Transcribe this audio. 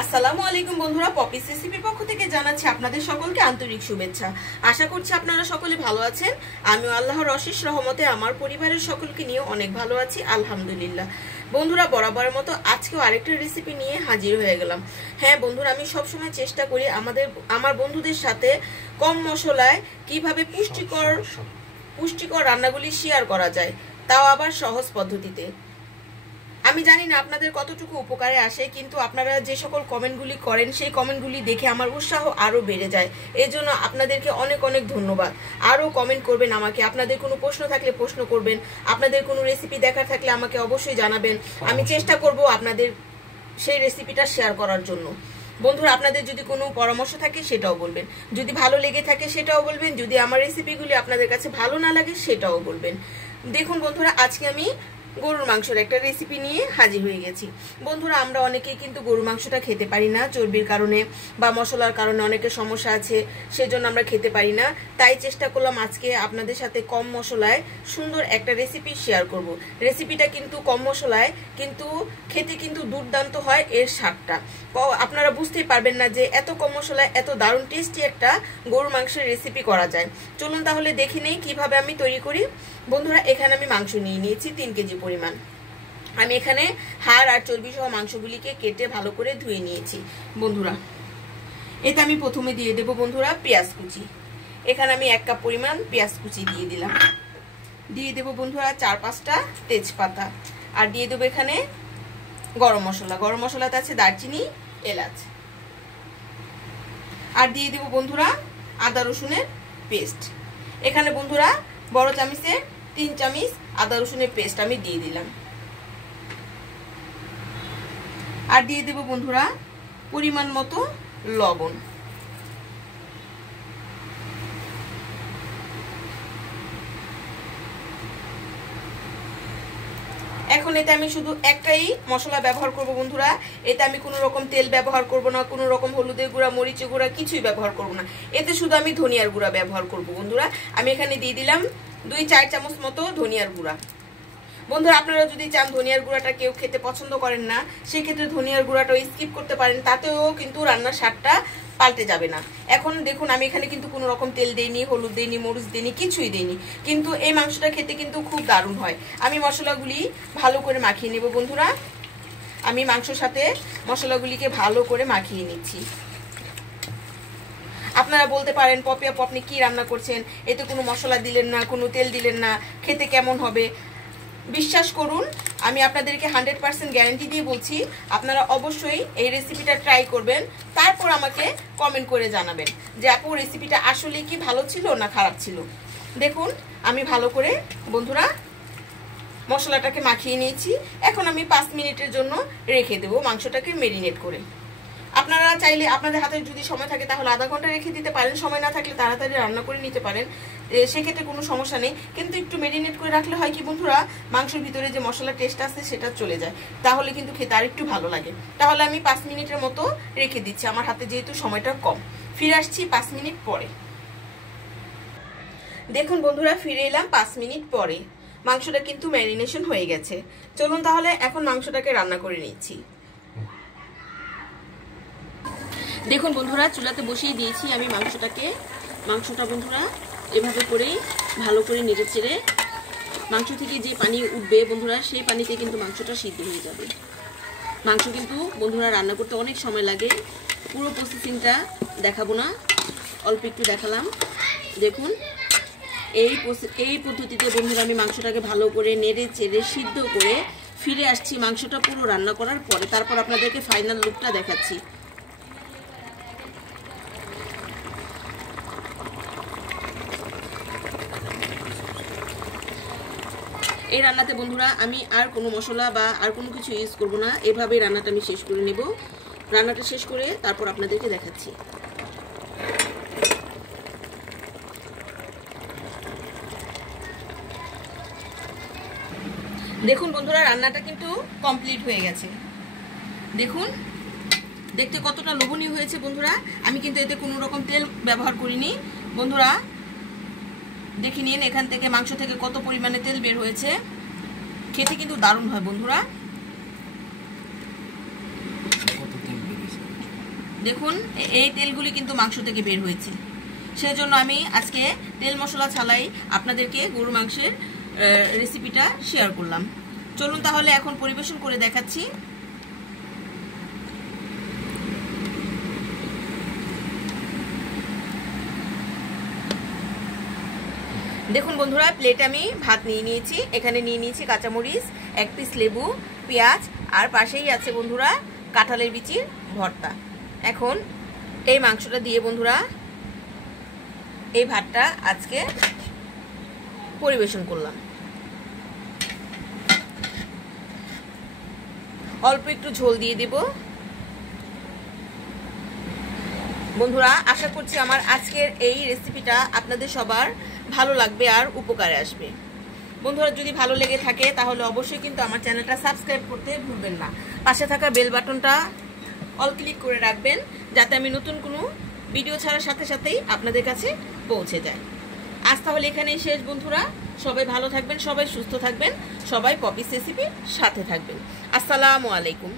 আসসালামু আলাইকুম বন্ধুরা, পপিস রেসিপির পক্ষ থেকে জানাচ্ছি আপনাদের সকলকে আন্তরিক শুভেচ্ছা। আশা করছি আপনারা সকলে ভালো আছেন। আমিও আল্লাহর অশেষ রহমতে আমার পরিবারের সকলকে নিয়ে অনেক ভালো আছি, আলহামদুলিল্লাহ। বন্ধুরা, বরাবরের মতো আজকেও আরেকটা রেসিপি নিয়ে হাজির হয়ে গেলাম। হ্যাঁ বন্ধুরা, আমি সবসময় চেষ্টা করি আমার বন্ধুদের সাথে কম মশলায় কিভাবে পুষ্টিকর রান্নাগুলি শেয়ার করা যায়, তাও আবার সহজ পদ্ধতিতে। আমি জানি না আপনাদের কতটুকু উপকারে আসে, কিন্তু আপনারা যে সকল কমেন্টগুলি করেন সেই কমেন্টগুলি দেখে আমার উৎসাহ আরও বেড়ে যায়। এই জন্য আপনাদেরকে অনেক অনেক ধন্যবাদ। আরও কমেন্ট করবেন আমাকে, আপনাদের কোনো প্রশ্ন থাকলে প্রশ্ন করবেন, আপনাদের কোনো রেসিপি দেখার থাকলে আমাকে অবশ্যই জানাবেন। আমি চেষ্টা করব আপনাদের সেই রেসিপিটা শেয়ার করার জন্য। বন্ধুরা, আপনাদের যদি কোনো পরামর্শ থাকে সেটাও বলবেন, যদি ভালো লেগে থাকে সেটাও বলবেন, যদি আমার রেসিপিগুলি আপনাদের কাছে ভালো না লাগে সেটাও বলবেন। দেখুন বন্ধুরা, আজকে আমি গরুর মাংসের একটা রেসিপি নিয়ে হাজির হয়ে গেছি। বন্ধুরা, আমরা অনেকেই কিন্তু গরুর মাংসটা খেতে পারি না, চর্বির কারণে বা মশলার কারণে অনেকের সমস্যা আছে, সেজন্য আমরা খেতে পারি না। তাই চেষ্টা করলাম আজকে আপনাদের সাথে কম মশলায় সুন্দর একটা রেসিপি শেয়ার করব। রেসিপিটা কিন্তু কম মশলায়, কিন্তু খেতে কিন্তু দুর্দান্ত হয় এর স্বাদটা। আপনারা বুঝতেই পারবেন না যে এত কম মশলায় এত দারুণ টেস্টি একটা গরুর মাংসের রেসিপি করা যায়। চলুন তাহলে দেখে নেই কিভাবে আমি তৈরি করি। বন্ধুরা, এখানে আমি মাংস নিয়ে নিয়েছি 3 কেজি পরিমাণ। আমি এখানে হাড় আর চর্বি সহ মাংসগুলিকে কেটে ভালো করে ধুয়ে নিয়েছি। বন্ধুরা, এতে আমি প্রথমে দিয়ে দেব বন্ধুরা পেঁয়াজ কুচি। এখানে আমি 1 কাপ পরিমাণ পেঁয়াজ কুচি দিয়ে দিলাম। দিয়ে দেব বন্ধুরা 4-5টা তেজপাতা, আর দিয়ে দেবো এখানে গরম মশলা। গরম মশলাতে আছে দারচিনি, এলাচ। আর দিয়ে দেব বন্ধুরা আদা রসুনের পেস্ট। এখানে বন্ধুরা বড় চামচে 3 চামচ আদা রসুনের পেস্ট আমি দিয়ে দিলাম। আর দিয়ে দেব বন্ধুরা পরিমাণ মতো লবণ। এখন এতে আমি শুধু একটাই মশলা ব্যবহার করব বন্ধুরা। এতে আমি কোনো রকম তেল ব্যবহার করব না, কোনো রকম হলুদের গুঁড়া, মরিচের গুঁড়া কিছুই ব্যবহার করব না। এতে শুধু আমি ধনিয়ার গুঁড়া ব্যবহার করব বন্ধুরা। আমি এখানে দিয়ে দিলাম 2-4 চামচ মতো ধনিয়ার গুঁড়া। বন্ধুরা, আপনারা যদি চান ধনিয়ার গুঁড়াটা কেউ খেতে পছন্দ করেন না, সেক্ষেত্রে ধনিয়ার গুঁড়াটা স্কিপ করতে পারেন, তাতেও কিন্তু রান্নার স্বাদটা পাল্টে যাবে না। এখন দেখুন, আমি এখানে কিন্তু কোনো রকম তেল দেইনি, হলুদ দেইনি, মরিচ দেইনি, কিছুই দেইনি, কিন্তু এই মাংসটা খেতে কিন্তু খুব দারুণ হয়। আমি মশলাগুলি ভালো করে মাখিয়ে নেব বন্ধুরা। আমি মাংসের সাথে মশলাগুলিকে ভালো করে মাখিয়ে নিচ্ছি। আপনারা বলতে পারেন, পপি আপু আপনি কি রান্না করছেন, এতে কোনো মশলা দিলেন না, কোনো তেল দিলেন না, খেতে কেমন হবে? বিশ্বাস করুন, আমি আপনাদেরকে 100% গ্যারান্টি দিয়ে বলছি, আপনারা অবশ্যই এই রেসিপিটা ট্রাই করবেন, তারপর আমাকে কমেন্ট করে জানাবেন যে আপু রেসিপিটা আসলে কি ভালো ছিল না খারাপ ছিল। দেখুন, আমি ভালো করে বন্ধুরা মশলাটাকে মাখিয়ে নিয়েছি। এখন আমি 5 মিনিটের জন্য রেখে দেবো মাংসটাকে মেরিনেট করে। আপনারা চাইলে আপনাদের হাতে যদি সময় থাকে তাহলে আধা ঘন্টা রেখে দিতে পারেন, সময় না থাকলে তাড়াতাড়ি রান্না করে নিতে পারেন, সেক্ষেত্রে কোনো সমস্যা নেই। কিন্তু একটু মেরিনেট করে রাখলে হয় কি বন্ধুরা, মাংসের ভিতরে যে মশলা টেস্ট আছে সেটা চলে যায়, তাহলে কিন্তু খেতে আর একটু ভালো লাগে। তাহলে আমি 5 মিনিটের মতো রেখে দিচ্ছি, আমার হাতে যেহেতু সময়টা কম। ফিরে আসছি 5 মিনিট পরে। দেখুন বন্ধুরা, ফিরে এলাম 5 মিনিট পরে। মাংসটা কিন্তু ম্যারিনেশন হয়ে গেছে। চলুন তাহলে এখন মাংসটাকে রান্না করে নিচ্ছি। দেখুন বন্ধুরা, চুলাতে বসিয়ে দিয়েছি আমি মাংসটা বন্ধুরা এভাবে করেই ভালো করে নেড়ে চেড়ে, মাংস থেকে যে পানি উঠবে বন্ধুরা, সেই পানিতে কিন্তু মাংসটা সিদ্ধ হয়ে যাবে। মাংস কিন্তু বন্ধুরা রান্না করতে অনেক সময় লাগে, পুরো প্রসেসিংটা দেখাবো না, অল্প একটু দেখালাম। দেখুন, এই পদ্ধতিতে বন্ধুরা আমি মাংসটাকে ভালো করে নেড়ে চেড়ে সিদ্ধ করে ফিরে আসছি মাংসটা পুরো রান্না করার পরে। তারপর আপনাদেরকে ফাইনাল লুকটা দেখাচ্ছি। এই রান্নাতে বন্ধুরা আমি আর কোনো মশলা বা আর কোনো কিছু ইউজ করব না, এভাবেই রান্নাটা আমি শেষ করে নেব। রান্নাটা শেষ করে তারপর আপনাদেরকে দেখাচ্ছি। দেখুন বন্ধুরা, রান্নাটা কিন্তু কমপ্লিট হয়ে গেছে। দেখুন দেখতে কতটা লোভনীয় হয়েছে বন্ধুরা। আমি কিন্তু এতে কোনো রকম তেল ব্যবহার করিনি বন্ধুরা। দেখে নিন এখান থেকে মাংস থেকে কত পরিমাণে তেল বের হয়েছে। খেতে কিন্তু দারুণ হয় বন্ধুরা। দেখুন এই তেলগুলি কিন্তু মাংস থেকে বের হয়েছে, সেজন্য আমি আজকে তেল মশলা ছাড়াই আপনাদেরকে গরু মাংসের রেসিপিটা শেয়ার করলাম। চলুন তাহলে এখন পরিবেশন করে দেখাচ্ছি। দেখুন বন্ধুরা, প্লেটে আমি ভাত নিয়ে নিয়েছি, এখানে নিয়ে নিয়েছি কাঁচামরিচ, 1 পিস লেবু, পেঁয়াজ, আর পাশেই আছে বন্ধুরা কাঁঠালের বিচির ভর্তা। এখন এই মাংসটা দিয়ে বন্ধুরা এই ভাতটা আজকে পরিবেশন করলাম। অল্প একটু ঝোল দিয়ে দেব বন্ধুরা। আশা করছি আমার আজকের এই রেসিপিটা আপনাদের সবার ভালো লাগবে আর উপকারে আসবে। বন্ধুরা, যদি ভালো লেগে থাকে তাহলে অবশ্যই কিন্তু আমার চ্যানেলটা সাবস্ক্রাইব করতে ভুলবেন না। পাশে থাকা বেল বাটনটা অল ক্লিক করে রাখবেন, যাতে আমি নতুন কোনো ভিডিও ছাড়ার সাথে সাথেই আপনাদের কাছে পৌঁছে যায়। আজ তাহলে এখানেই শেষ বন্ধুরা। সবাই ভালো থাকবেন, সবাই সুস্থ থাকবেন, সবাই পপিস রেসিপির সাথে থাকবেন। আসসালামু আলাইকুম।